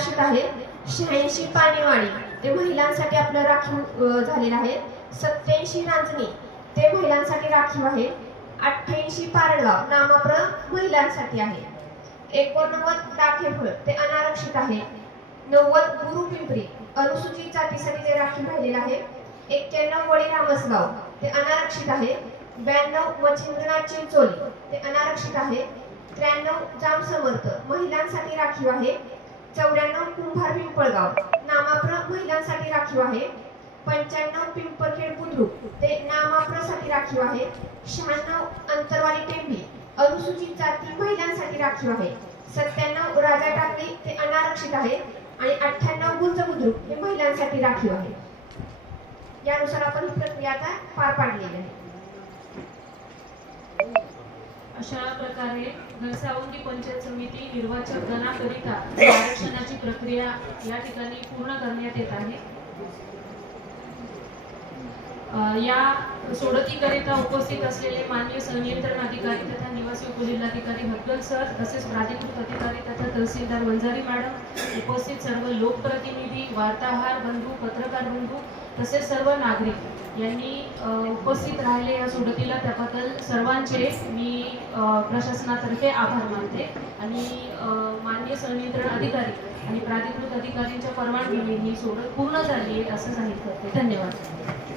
शहाऐंशी पानेवाडी ते महिलांसाठी आपलं राखीव झालेलं आहे. सत्याऐंशी रांजणी ते महिलांसाठी राखीव आहे. अठ्ठ्याऐंशी पारडगाव नामाप्र महिलांसाठी आहे. एकोणनव्वद दाखेफळ ते अनारक्षित आहे. नव्वद गुरु पिंपरी अनुसूचित जातीसाठी ते राखीव राहिलेलं आहे. एक्क्याण्णव वडी रामसगाव ते अनारक्षित आहे. ब्याण्णव मच्छिंद्रनाथ चिंचोली ते अनारक्षित आहे. त्र्याण्णव जाम समर्थ महिलांसाठी राखीव आहे. चौऱ्याण्णव कुंभार पिंपळगाव. नामाप्र महिलांसाठी राखीव आहे. पंच्याण्णव पिंपळखेड बुद्रुक. ते नामाप्रसाठी राखीव आहे. शहाण्णव अंतरवाली टेंबी. अनुसूचित जाती महिलांसाठी राखीव आहे. सत्त्याण्णव राजा टाकळी. ते अनारक्षित आहे. आणि अठ्ठ्याण्णव गुंज बुद्रुक हे महिलांसाठी राखीव आहे. यानुसार आपण ही प्रक्रिया आता पार पाडलेली आहे. अशा प्रकारे घनसावंगी पंचायत समिती निर्वाचक गणाकरिता आरक्षणाची प्रक्रिया या ठिकाणी पूर्ण करण्यात येत आहे. या सोडतीकरिता उपस्थित असलेले मान्य संनियंत्रण अधिकारी तथा निवासी उपजिल्हाधिकारी हक्कल सर तसेच प्राधिकृत अधिकारी तथा तहसीलदार वंजारी मॅडम उपस्थित सर्व लोकप्रतिनिधी वार्ताहर बंधू पत्रकार बंधू तसेच सर्व नागरिक यांनी उपस्थित राहिले या सोडतीला त्याबद्दल सर्वांचे मी प्रशासनातर्फे आभार मानते आणि अ, मान्य संनियंत्रण अधिकारी आणि प्राधिकृत अधिकाऱ्यांच्या परवानगीने ही सोडत पूर्ण झाली आहे असं जाहीर करते. धन्यवाद.